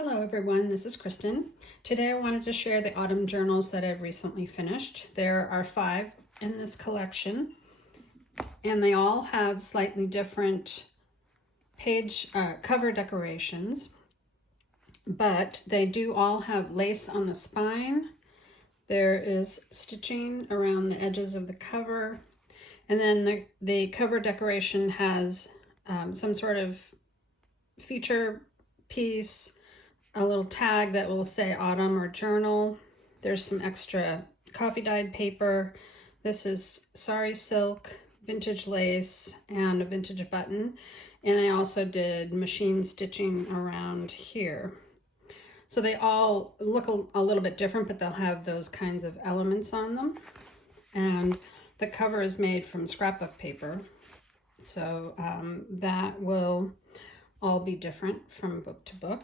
Hello everyone, this is Kristen. Today I wanted to share the autumn journals that I've recently finished. There are 5 in this collection and they all have slightly different page cover decorations, but they do all have lace on the spine. There is stitching around the edges of the cover, and then the cover decoration has some sort of feature piece, a little tag that will say autumn or journal. There's some extra coffee dyed paper. This is sari silk, vintage lace, and a vintage button. And I also did machine stitching around here. So they all look a little bit different, but they'll have those kinds of elements on them. And the cover is made from scrapbook paper. So that will all be different from book to book.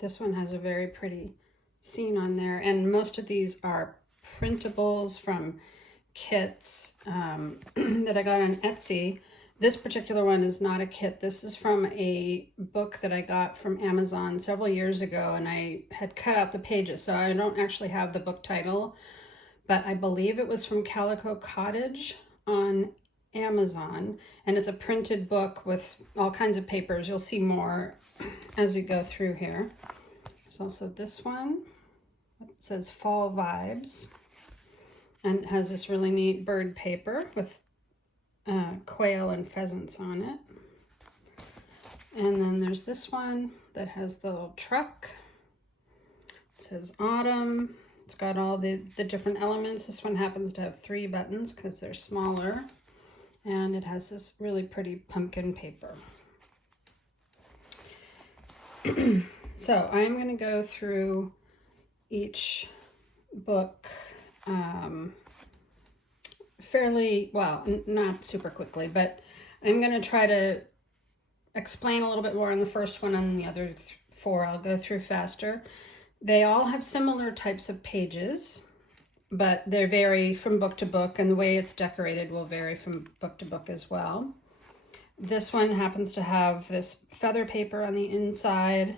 This one has a very pretty scene on there, and most of these are printables from kits that I got on Etsy. This particular one is not a kit. This is from a book that I got from Amazon several years ago, and I had cut out the pages, so I don't actually have the book title, but I believe it was from Calico Cottage on Amazon, and it's a printed book with all kinds of papers. You'll see more as we go through here. There's also this one. It says Fall Vibes, and it has this really neat bird paper with quail and pheasants on it. And then there's this one that has the little truck. It says Autumn. It's got all the different elements. This one happens to have 3 buttons because they're smaller. And it has this really pretty pumpkin paper. So I'm going to go through each book fairly, well, not super quickly, but I'm going to try to explain a little bit more on the first one, and the other 4 I'll go through faster. They all have similar types of pages, but they vary from book to book, and the way it's decorated will vary from book to book as well. This one happens to have this feather paper on the inside.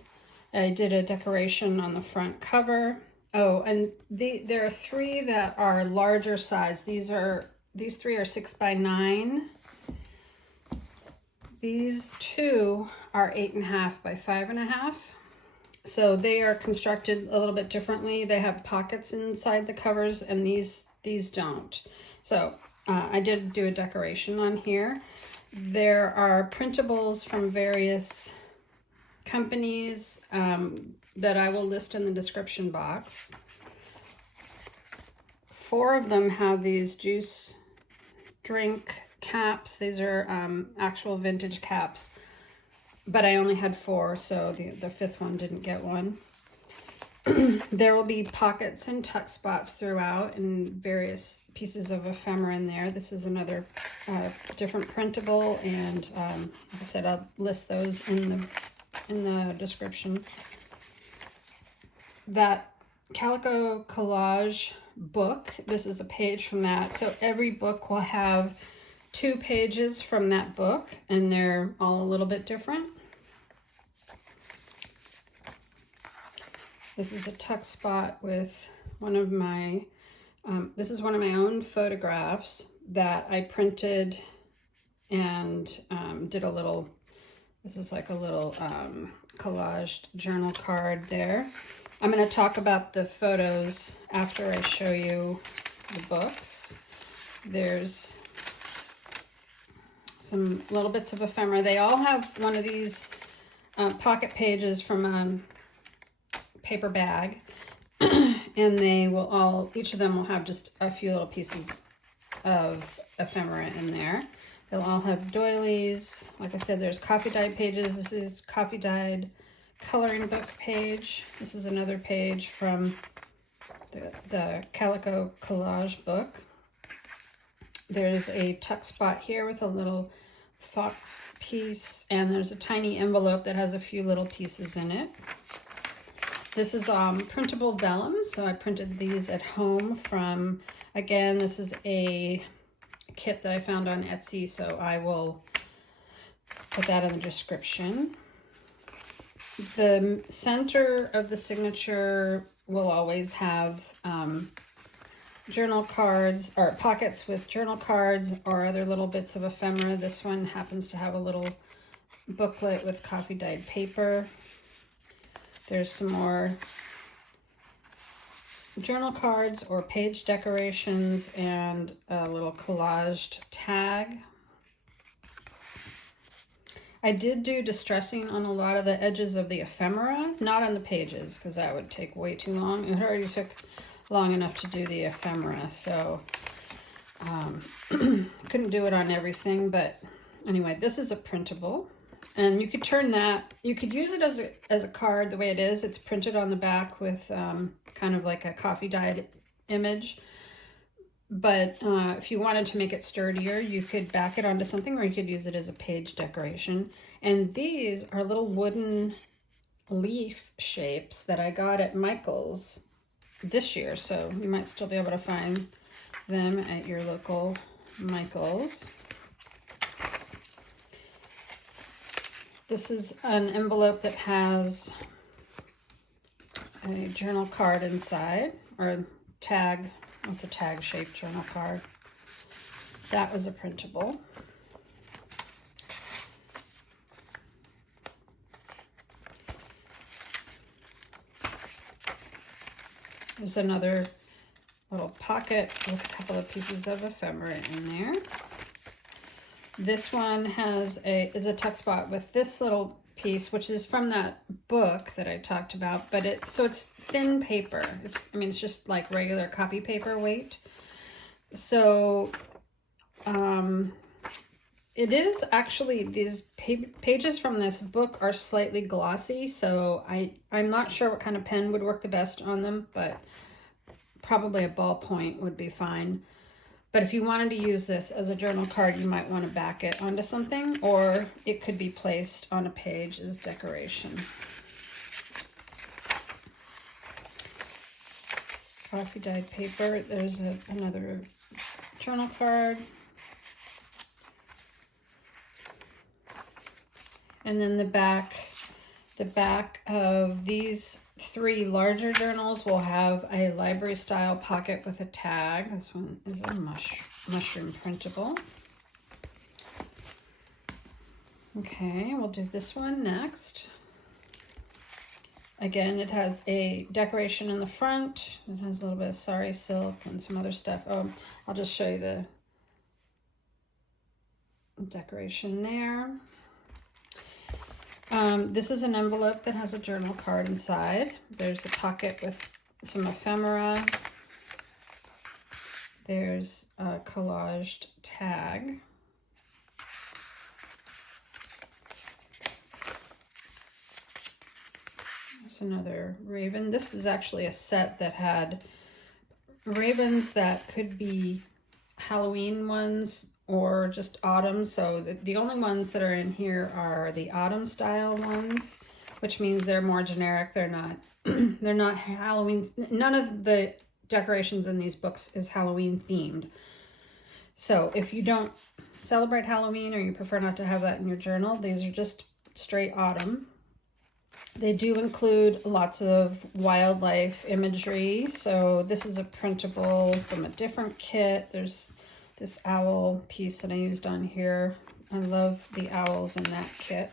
I did a decoration on the front cover. Oh, and there are 3 that are larger size. These 3 are 6 by 9. These 2 are 8.5 by 5.5. So they are constructed a little bit differently. They have pockets inside the covers, and these don't. So I did do a decoration on here. There are printables from various companies that I will list in the description box. 4 of them have these juice drink caps. These are actual vintage caps, but I only had 4, so the 5th one didn't get one. There will be pockets and tuck spots throughout and various pieces of ephemera in there. This is another different printable, and like I said, I'll list those in the description. That Calico Collage book, this is a page from that. So every book will have 2 pages from that book, and they're all a little bit different. This is a tuck spot with one of my, this is one of my own photographs that I printed and did a little, this is like a little collaged journal card there. I'm going to talk about the photos after I show you the books. There's some little bits of ephemera. They all have one of these pocket pages from a paper bag, and they will all, each of them will have just a few little pieces of ephemera in there. They'll all have doilies. Like I said, there's coffee dyed pages. This is coffee dyed coloring book page. This is another page from the Calico Collage book. There's a tuck spot here with a little fox piece, and there's a tiny envelope that has a few little pieces in it. This is printable vellum, so I printed these at home from, again, this is a kit that I found on Etsy, so I will put that in the description. The center of the signature will always have journal cards or pockets with journal cards or other little bits of ephemera. This one happens to have a little booklet with coffee dyed paper. There's some more journal cards or page decorations and a little collaged tag. I did do distressing on a lot of the edges of the ephemera, not on the pages because that would take way too long. It already took long enough to do the ephemera, so couldn't do it on everything. But anyway, this is a printable, and you could turn that, you could use it as a card the way it is. It's printed on the back with kind of like a coffee dyed image. But if you wanted to make it sturdier, you could back it onto something, or you could use it as a page decoration. And these are little wooden leaf shapes that I got at Michael's this year, so you might still be able to find them at your local Michael's. This is an envelope that has a journal card inside, or a tag. It's a tag-shaped journal card. That was a printable. There's another little pocket with a couple of pieces of ephemera in there. This one is a tuck spot with this little piece, which is from that book that I talked about, but it's thin paper. It's just like regular copy paper weight. So it is actually, these pages from this book are slightly glossy, so I'm not sure what kind of pen would work the best on them, but probably a ballpoint would be fine. But if you wanted to use this as a journal card, you might want to back it onto something, or it could be placed on a page as decoration. Coffee dyed paper. There's another journal card. And then the back of these 3 larger journals will have a library style pocket with a tag. This one is a mushroom printable. Okay, we'll do this one next. Again, it has a decoration in the front. It has a little bit of sari silk and some other stuff. Oh, I'll just show you the decoration there. This is an envelope that has a journal card inside. There's a pocket with some ephemera. There's a collaged tag. There's another raven. This is actually a set that had ravens that could be Halloween ones or just autumn. So the only ones that are in here are the autumn style ones, which means they're more generic. They're not they're not Halloween. None of the decorations in these books is Halloween themed. So if you don't celebrate Halloween, or you prefer not to have that in your journal, these are just straight autumn. They do include lots of wildlife imagery. So this is a printable from a different kit. There's this owl piece that I used on here. I love the owls in that kit.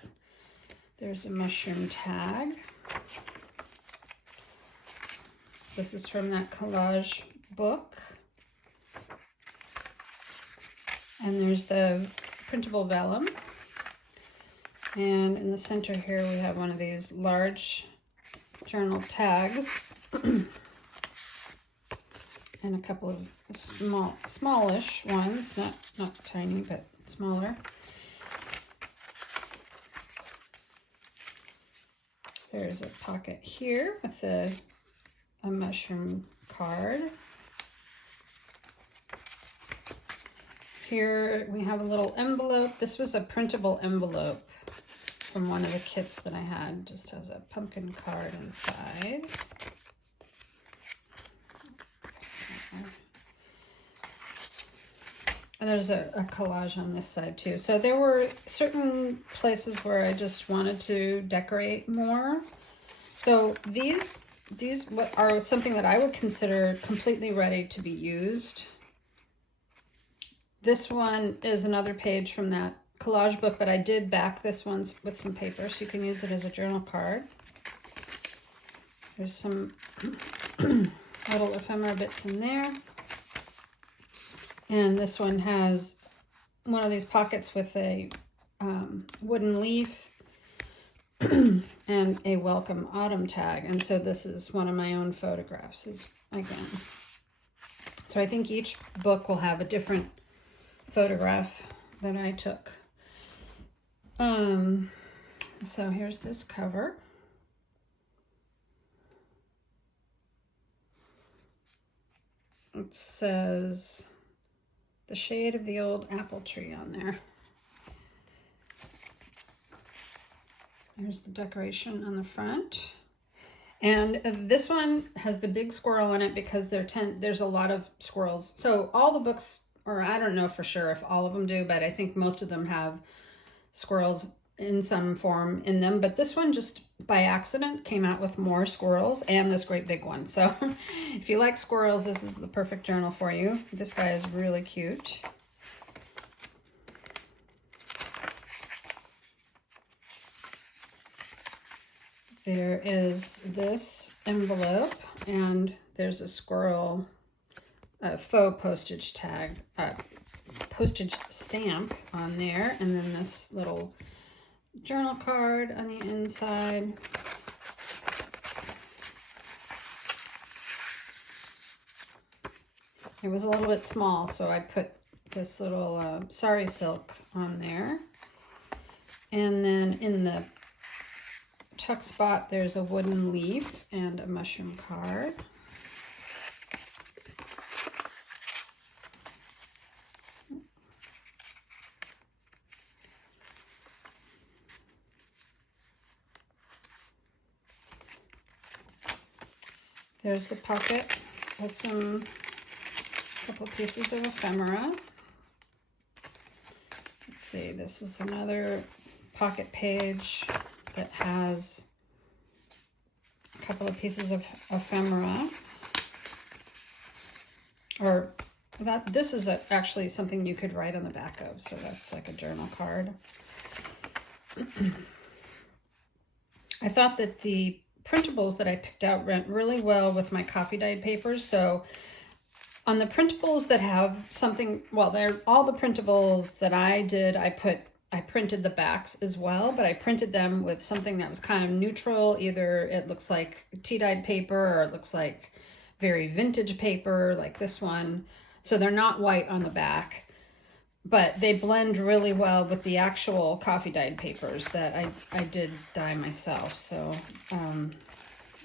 There's a mushroom tag. This is from that collage book. And there's the printable vellum. And in the center here we have one of these large journal tags. And a couple of smallish ones, not tiny, but smaller. There's a pocket here with a mushroom card. Here we have a little envelope. This was a printable envelope from one of the kits that I had. Just has a pumpkin card inside. And there's a collage on this side too. So there were certain places where I just wanted to decorate more. So these are something that I would consider completely ready to be used. This one is another page from that collage book, but I did back this one with some paper, so you can use it as a journal card. There's some little ephemera bits in there. And this one has one of these pockets with a wooden leaf and a welcome autumn tag. And so this is one of my own photographs again. So I think each book will have a different photograph that I took. So here's this cover. It says "The Shade of the Old Apple Tree" on there. There's the decoration on the front. And this one has the big squirrel in it because there's a lot of squirrels. So all the books, or I don't know for sure if all of them do, but I think most of them have squirrels in some form in them. But this one just by accident came out with more squirrels and this great big one. So if you like squirrels, this is the perfect journal for you. This guy is really cute. There is this envelope, and there's a squirrel, faux postage tag, postage stamp on there, and then this little journal card on the inside. It was a little bit small, so I put this little sari silk on there. And then in the tuck spot, there's a wooden leaf and a mushroom card. There's the pocket with some couple pieces of ephemera. Let's see, this is another pocket page that has a couple of pieces of ephemera. Or this is actually something you could write on the back of, so that's like a journal card. I thought that the printables that I picked out went really well with my coffee dyed papers. So on the printables that have something, well, they're all the printables that I did, I printed the backs as well, but I printed them with something that was kind of neutral. Either it looks like tea-dyed paper or it looks like very vintage paper like this one. So they're not white on the back, but they blend really well with the actual coffee dyed papers that I did dye myself. So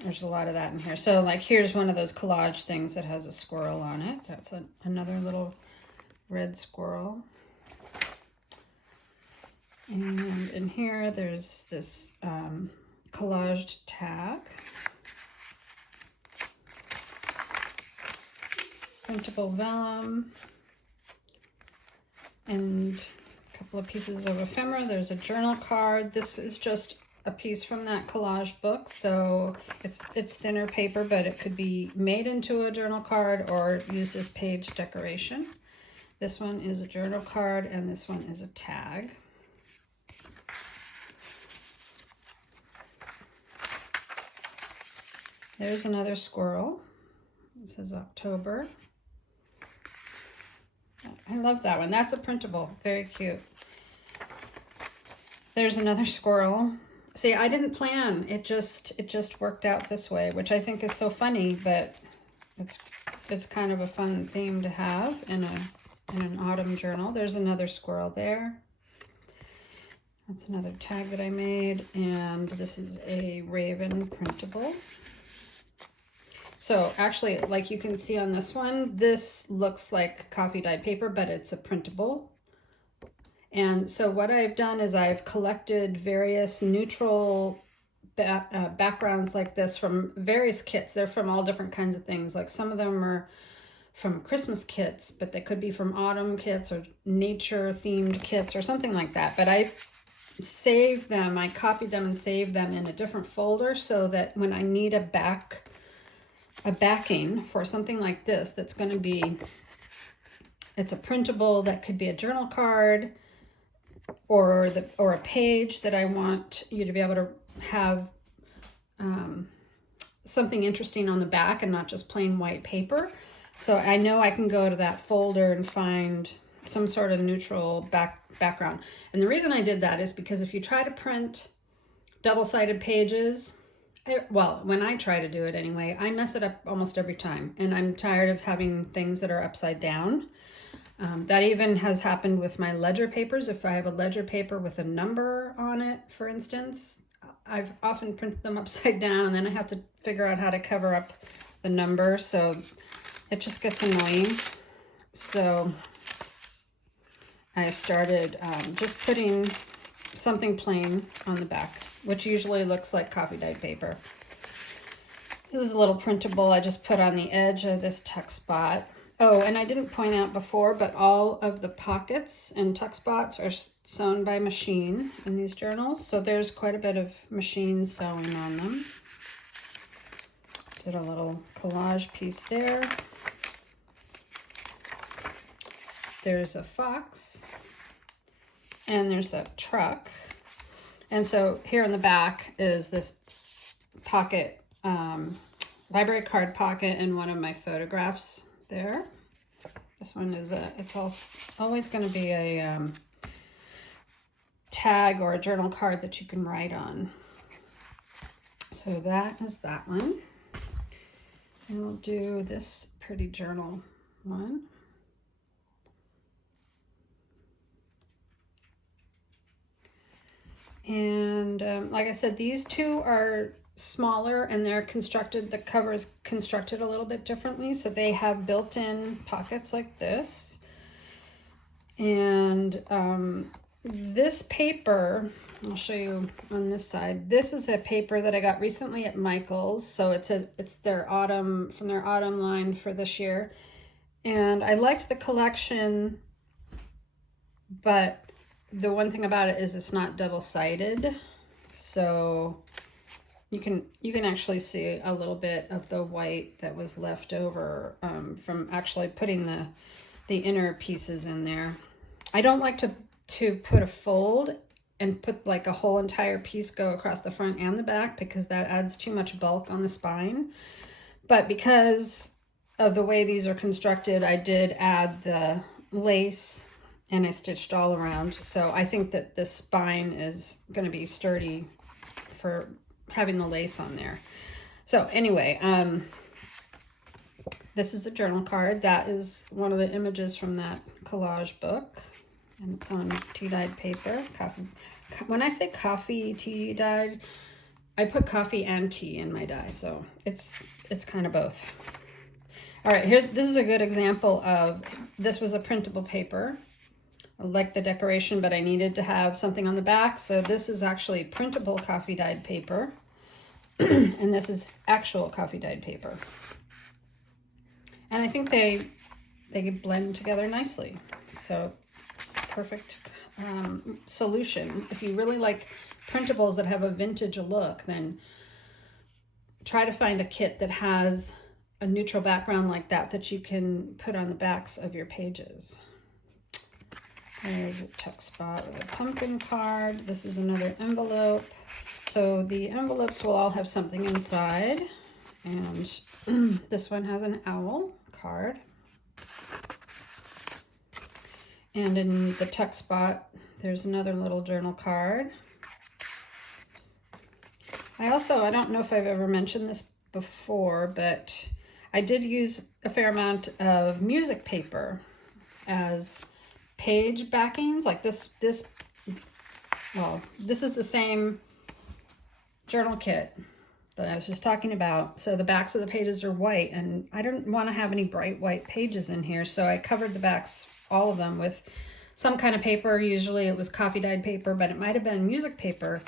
there's a lot of that in here. So like here's one of those collage things that has a squirrel on it. That's another little red squirrel. And in here, there's this collaged tag, printable vellum, and a couple of pieces of ephemera. There's a journal card. This is just a piece from that collage book, so it's thinner paper, but it could be made into a journal card or used as page decoration. This one is a journal card, and this one is a tag. There's another squirrel. It says October. I love that one. That's a printable. Very cute. There's another squirrel. See, I didn't plan. It just worked out this way, which I think is so funny, but it's kind of a fun theme to have in an autumn journal. There's another squirrel there. That's another tag that I made, and this is a raven printable. So actually, like you can see on this one, this looks like coffee dyed paper, but it's a printable. And so what I've done is I've collected various neutral backgrounds like this from various kits. They're from all different kinds of things. Like some of them are from Christmas kits, but they could be from autumn kits or nature themed kits or something like that. But I saved them, I copied them and saved them in a different folder so that when I need a backing for something like this, that's going to be, it's a printable that could be a journal card or a page that I want you to be able to have something interesting on the back and not just plain white paper. So I know I can go to that folder and find some sort of neutral background. And the reason I did that is because if you try to print double-sided pages, well, when I try to do it anyway, I mess it up almost every time. And I'm tired of having things that are upside down. That even has happened with my ledger papers. If I have a ledger paper with a number on it, for instance, I've often printed them upside down and then I have to figure out how to cover up the number. So it just gets annoying. So I started just putting something plain on the back, which usually looks like coffee dyed paper. This is a little printable I just put on the edge of this tuck spot. Oh, and I didn't point out before, but all of the pockets and tuck spots are sewn by machine in these journals. So there's quite a bit of machine sewing on them. Did a little collage piece there. There's a fox and there's a truck. And so here in the back is this pocket, library card pocket and one of my photographs there. This one is it's always going to be a tag or a journal card that you can write on. So that is that one. And we'll do this pretty journal one. And like I said, these two are smaller and they're constructed, the cover is constructed a little bit differently. So they have built-in pockets like this. And this paper, I'll show you on this side. This is a paper that I got recently at Michael's. So it's their autumn, from their autumn line for this year. And I liked the collection, but the one thing about it is it's not double-sided. So you can actually see a little bit of the white that was left over from actually putting the inner pieces in there. I don't like to put a fold and put like a whole entire piece go across the front and the back because that adds too much bulk on the spine. But because of the way these are constructed, I did add the lace and I stitched all around. So I think that the spine is going to be sturdy for having the lace on there. So anyway, this is a journal card. That is one of the images from that collage book. And it's on tea-dyed paper. Coffee. When I say coffee tea-dyed, I put coffee and tea in my dye. So it's kind of both. All right, this is a good example of, this was a printable paper. I like the decoration, but I needed to have something on the back. So this is actually printable coffee dyed paper. And this is actual coffee dyed paper. And I think they blend together nicely. So it's a perfect solution. If you really like printables that have a vintage look, then try to find a kit that has a neutral background like that you can put on the backs of your pages. There's a tuck spot with a pumpkin card. This is another envelope. So the envelopes will all have something inside. And this one has an owl card. And in the tuck spot, there's another little journal card. I don't know if I've ever mentioned this before, but I did use a fair amount of music paper as page backings. Like this is the same journal kit that I was just talking about. So the backs of the pages are white, and I didn't want to have any bright white pages in here, so I covered the backs, all of them, with some kind of paper. Usually it was coffee dyed paper, but it might have been music paper.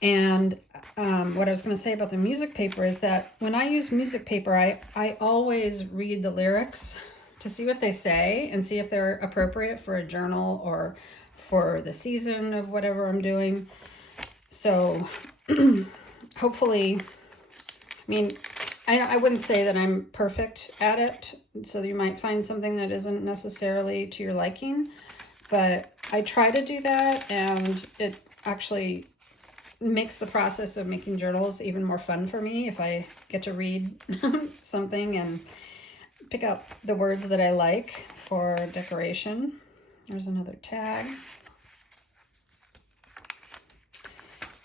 And what I was going to say about the music paper is that when I use music paper, I always read the lyrics to see what they say and see if they're appropriate for a journal or for the season of whatever I'm doing. So hopefully, I mean, I wouldn't say that I'm perfect at it, so you might find something that isn't necessarily to your liking, but I try to do that, and it actually makes the process of making journals even more fun for me if I get to read something and pick out the words that I like for decoration. There's another tag.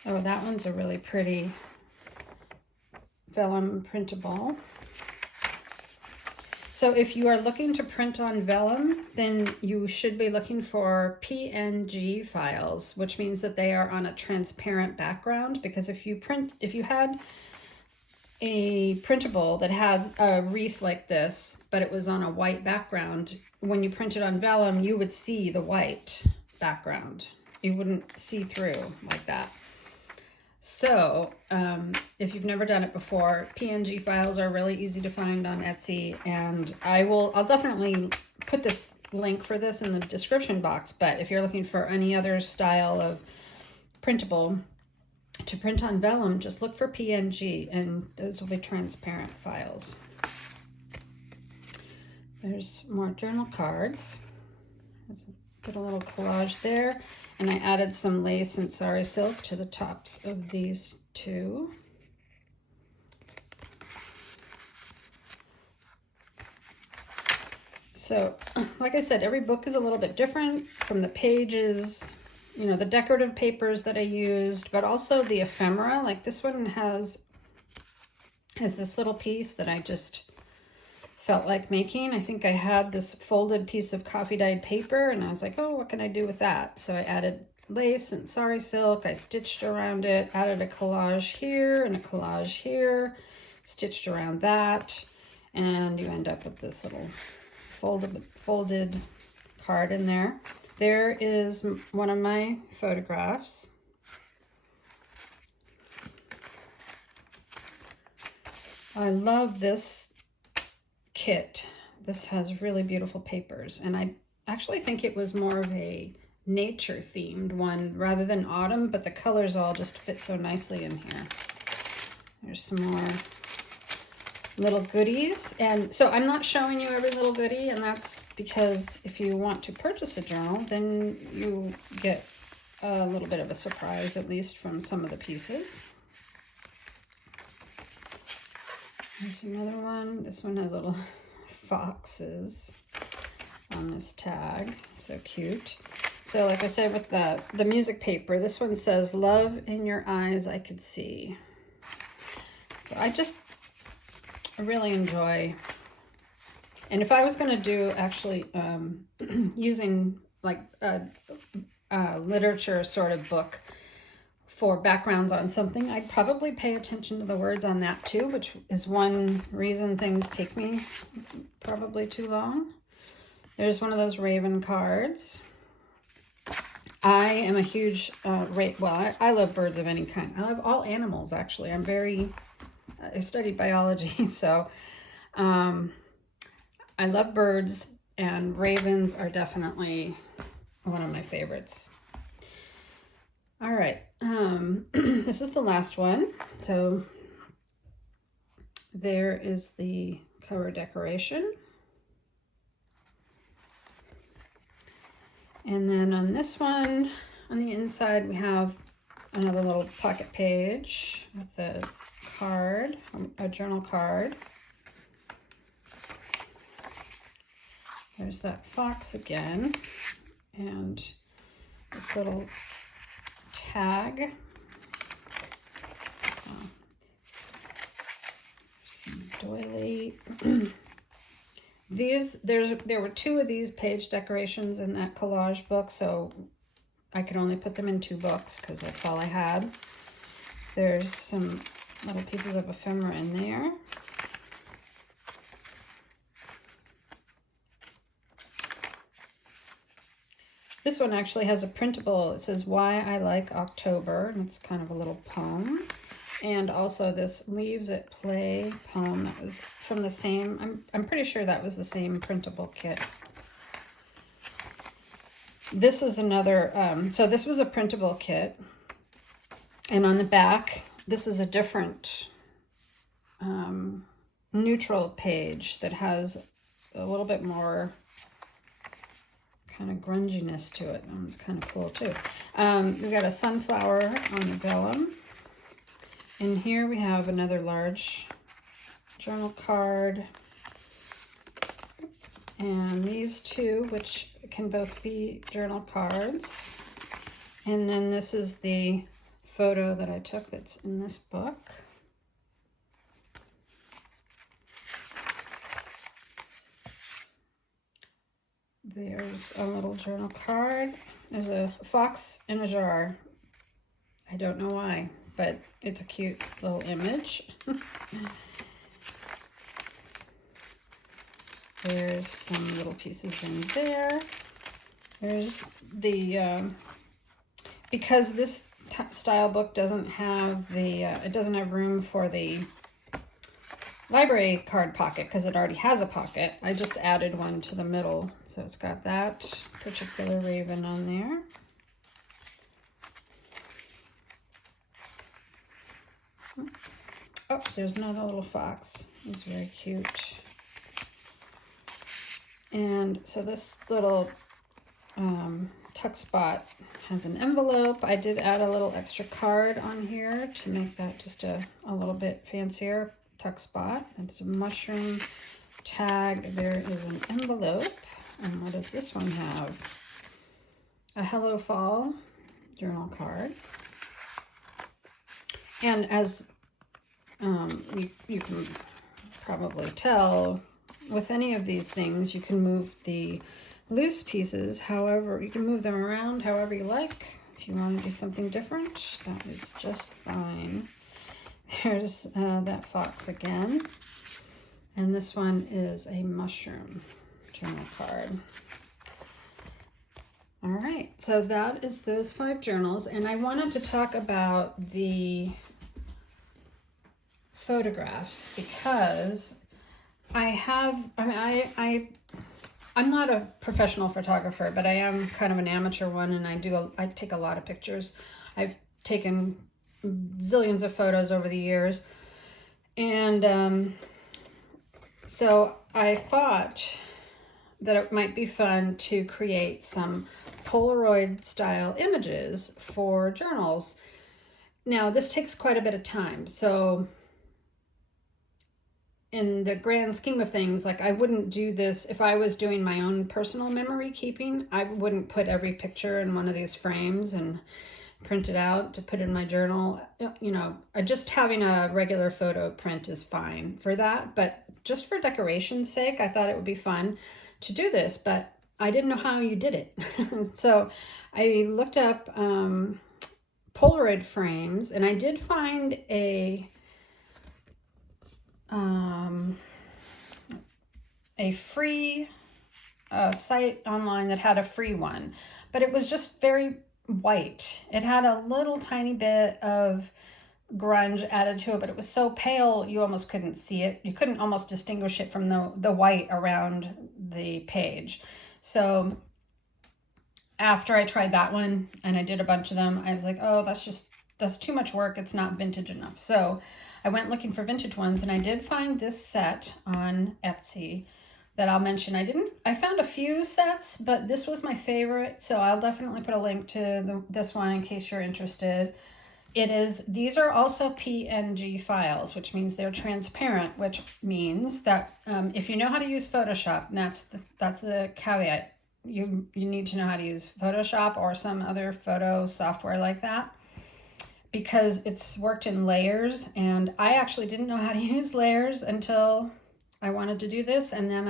Oh, that one's a really pretty vellum printable. So if you are looking to print on vellum, then you should be looking for PNG files, which means that they are on a transparent background, because if you had a printable that had a wreath like this, but it was on a white background, when you print it on vellum, you would see the white background. You wouldn't see through like that. So if you've never done it before, PNG files are really easy to find on Etsy, and I'll definitely put this link for this in the description box. But if you're looking for any other style of printable to print on vellum, just look for PNG, and those will be transparent files. There's more journal cards. Put a little collage there, and I added some lace and sari silk to the tops of these two. So, like I said, every book is a little bit different from the pages, you know, the decorative papers that I used, but also the ephemera. Like this one has this little piece that I just felt like making. I think I had this folded piece of coffee dyed paper, and I was like, oh, what can I do with that? So I added lace and sari silk. I stitched around it, added a collage here and a collage here, stitched around that, and you end up with this little folded card in there. There is one of my photographs. I love this kit. This has really beautiful papers, and I actually think it was more of a nature themed one rather than autumn, but the colors all just fit so nicely in here. There's some more little goodies, and so I'm not showing you every little goodie, and that's because if you want to purchase a journal, then you get a little bit of a surprise, at least from some of the pieces. There's another one. This one has little foxes on this tag. So cute. So like I said with the music paper, this one says, "Love in your eyes I could see." So I really enjoy, and if I was going to do actually using like a literature sort of book for backgrounds on something, I'd probably pay attention to the words on that too, which is one reason things take me probably too long. There's one of those raven cards. I am a huge, I love birds of any kind. I love all animals, actually. I studied biology, so I love birds, and ravens are definitely one of my favorites. All right, this is the last one. So there is the cover decoration. And then on this one, on the inside, we have another little pocket page with a card, a journal card. There's that fox again, and this little tag. Some doily. There were two of these page decorations in that collage book, so I could only put them in 2 books because that's all I had. There's some little pieces of ephemera in there. This one actually has a printable. It says Why I Like October, and it's kind of a little poem. And also this Leaves at Play poem that was from the same, I'm pretty sure that was the same printable kit. This is another, so this was a printable kit. And on the back, this is a different neutral page that has a little bit more kind of grunginess to it. That one's kind of cool too. We've got a sunflower on the vellum. And here we have another large journal card. And these two, which can both be journal cards. And then this is the photo that I took that's in this book. There's a little journal card. There's a fox in a jar. I don't know why, but it's a cute little image. There's some little pieces in there. There's the, because this style book doesn't have the, it doesn't have room for the library card pocket because it already has a pocket. I just added one to the middle. So it's got that particular raven on there. Oh, there's another little fox. He's very cute. And so this little tuck spot has an envelope. I did add a little extra card on here to make that just a little bit fancier tuck spot. It's a mushroom tag. There is an envelope. And what does this one have? A Hello Fall journal card. And as you can probably tell, with any of these things, you can move the loose pieces however, you can move them around however you like. If you want to do something different, that is just fine. There's that fox again. And this one is a mushroom journal card. All right, so that is those 5 journals. And I wanted to talk about the photographs because I'm not a professional photographer, but I am kind of an amateur one, and I take a lot of pictures. I've taken zillions of photos over the years, and so I thought that it might be fun to create some Polaroid style images for journals. Now this takes quite a bit of time, so in the grand scheme of things, like I wouldn't do this if I was doing my own personal memory keeping. I wouldn't put every picture in one of these frames and print it out to put in my journal. You know, just having a regular photo print is fine for that, but just for decoration's sake, I thought it would be fun to do this, but I didn't know how you did it. So I looked up Polaroid frames, and I did find a free site online that had a free one, but it was just very white. It had a little tiny bit of grunge added to it, but it was so pale you almost couldn't see it. You couldn't almost distinguish it from the white around the page. So after I tried that one and I did a bunch of them, I was like, oh, that's too much work. It's not vintage enough. So I went looking for vintage ones, and I did find this set on Etsy that I'll mention. I found a few sets, but this was my favorite, so I'll definitely put a link to this one in case you're interested. These are also PNG files, which means they're transparent, which means that if you know how to use Photoshop, and that's the caveat, you need to know how to use Photoshop or some other photo software like that, because it's worked in layers, and I actually didn't know how to use layers until I wanted to do this, and then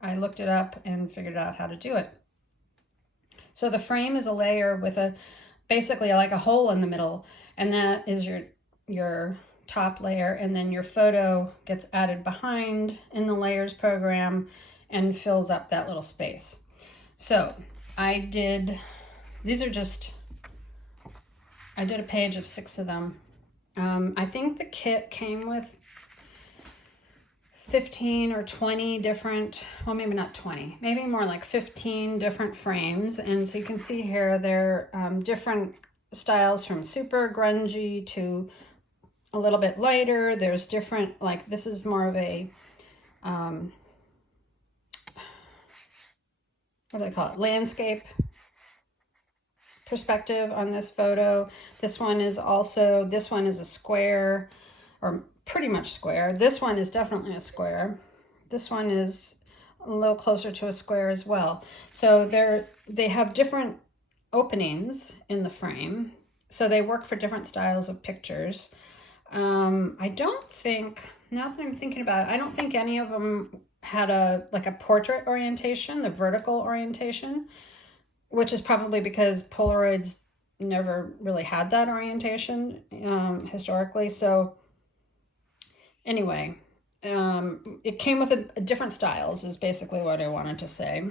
I looked it up and figured out how to do it. So the frame is a layer with basically like a hole in the middle, and that is your top layer, and then your photo gets added behind in the layers program and fills up that little space. So these are just, I did a page of 6 of them. I think the kit came with 15 or 20 different, well, maybe not 20, maybe more like 15 different frames. And so you can see here, they're different styles from super grungy to a little bit lighter. There's different, like this is more of a, what do they call it? Landscape perspective on this photo. This one is a square, or pretty much square. This one is definitely a square. This one is a little closer to a square as well. So they have different openings in the frame, so they work for different styles of pictures. I don't think, now that I'm thinking about it, I don't think any of them had a portrait orientation, the vertical orientation, which is probably because Polaroids never really had that orientation historically. So anyway, it came with a different styles is basically what I wanted to say.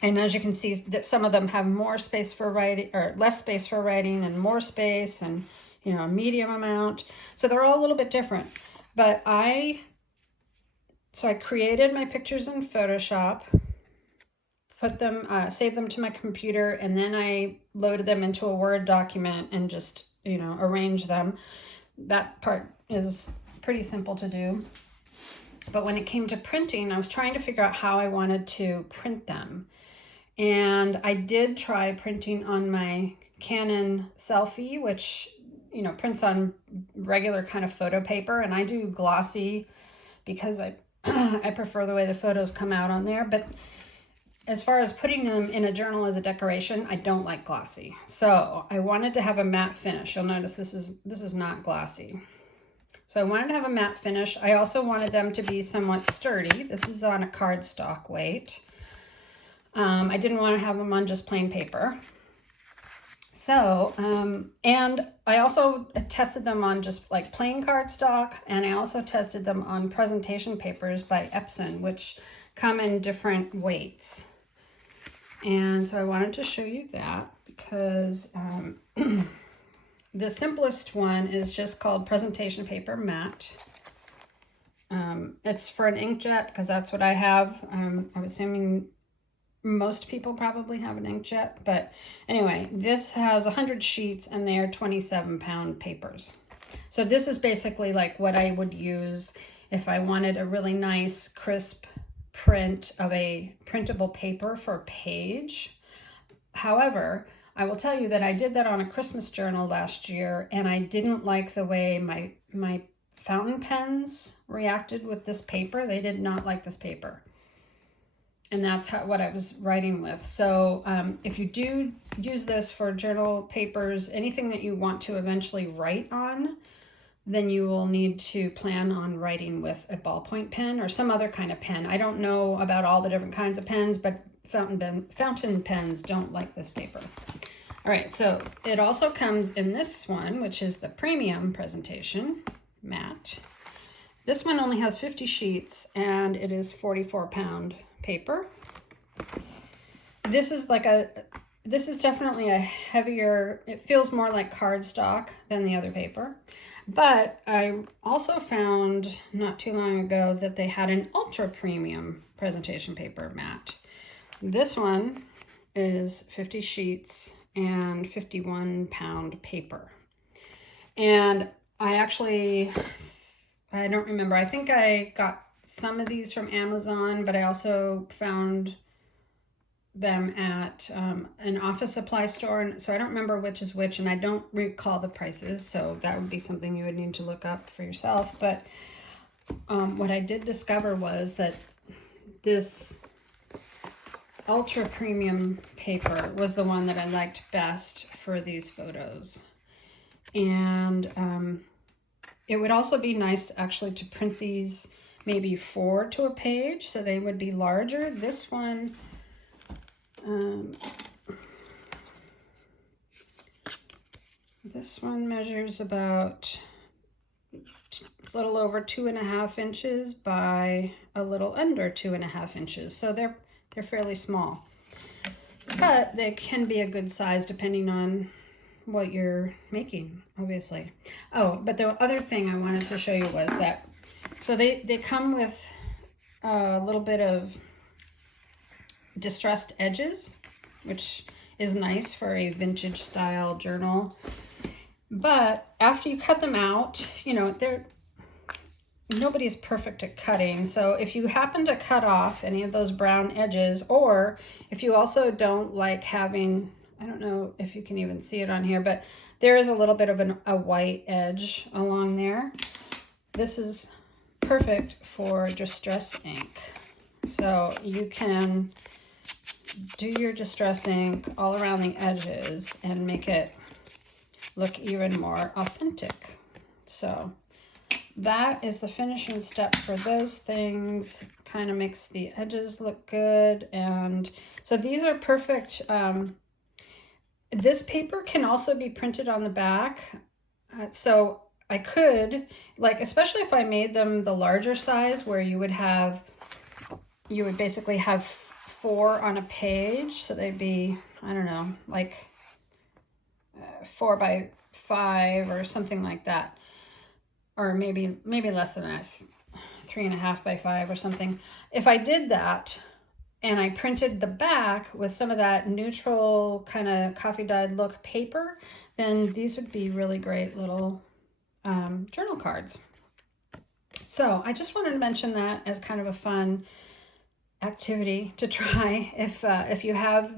And as you can see, that some of them have more space for writing, or less space for writing, and more space, and a medium amount. So they're all a little bit different. But I created my pictures in Photoshop, put them, saved them to my computer, and then I loaded them into a Word document and just, arranged them. That part is pretty simple to do. But when it came to printing, I was trying to figure out how I wanted to print them. And I did try printing on my Canon Selfie, which, prints on regular kind of photo paper. And I do glossy because I prefer the way the photos come out on there. But as far as putting them in a journal as a decoration, I don't like glossy. So I wanted to have a matte finish. You'll notice this is not glossy. So I wanted to have a matte finish. I also wanted them to be somewhat sturdy. This is on a cardstock weight. I didn't want to have them on just plain paper. So, and I also tested them on just like plain cardstock, and I also tested them on presentation papers by Epson, which come in different weights. And so I wanted to show you that because the simplest one is just called presentation paper matte. It's for an inkjet because that's what I have. I'm assuming most people probably have an inkjet, but anyway, this has 100 sheets and they are 27-pound papers. So this is basically like what I would use if I wanted a really nice, crisp print of a printable paper for a page. However, I will tell you that I did that on a Christmas journal last year, and I didn't like the way my fountain pens reacted with this paper. They did not like this paper. And that's what I was writing with. So if you do use this for journal papers, anything that you want to eventually write on, then you will need to plan on writing with a ballpoint pen or some other kind of pen. I don't know about all the different kinds of pens, but fountain pens don't like this paper. All right, so it also comes in this one, which is the premium presentation matte. This one only has 50 sheets and it is 44-pound paper. This is definitely a heavier, it feels more like cardstock than the other paper. But I also found not too long ago that they had an ultra premium presentation paper matte. This one is 50 sheets and 51-pound paper. And I don't remember. I think I got some of these from Amazon, but I also found them at an office supply store. So I don't remember which is which, and I don't recall the prices. So that would be something you would need to look up for yourself. But what I did discover was that this ultra premium paper was the one that I liked best for these photos. And it would also be nice actually to print these maybe 4 to a page, so they would be larger. This one, measures about a little over 2.5 inches by a little under 2.5 inches. So they're fairly small. but they can be a good size depending on what you're making, obviously. Oh, but the other thing I wanted to show you was that, so they come with a little bit of distressed edges, which is nice for a vintage style journal. But after you cut them out, you know, nobody's perfect at cutting. So if you happen to cut off any of those brown edges, or if you also don't like having, I don't know if you can even see it on here, but there is a little bit of a white edge along there. This is perfect for distress ink. So you can do your distress ink all around the edges and make it look even more authentic. So that is the finishing step for those things. Kind of makes the edges look good. And so these are perfect. This paper can also be printed on the back. So I could, like, especially if I made them the larger size where you would basically have 4 on a page. So they'd be, I don't know, like 4 by 5 or something like that. Or maybe less than that, 3.5 by 5 or something. If I did that and I printed the back with some of that neutral kind of coffee dyed look paper, then these would be really great little journal cards. So I just wanted to mention that as kind of a fun activity to try if you have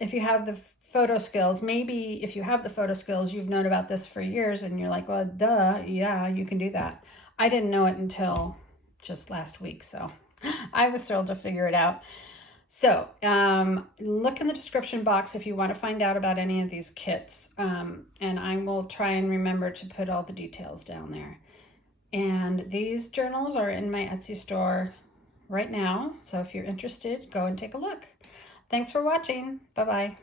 the photo skills. Maybe if you have the photo skills, you've known about this for years and you're like, well, duh, yeah, you can do that. I didn't know it until just last week, so I was thrilled to figure it out. So look in the description box if you want to find out about any of these kits, and I will try and remember to put all the details down there. And these journals are in my Etsy store right now, so if you're interested, go and take a look. Thanks for watching. Bye-bye.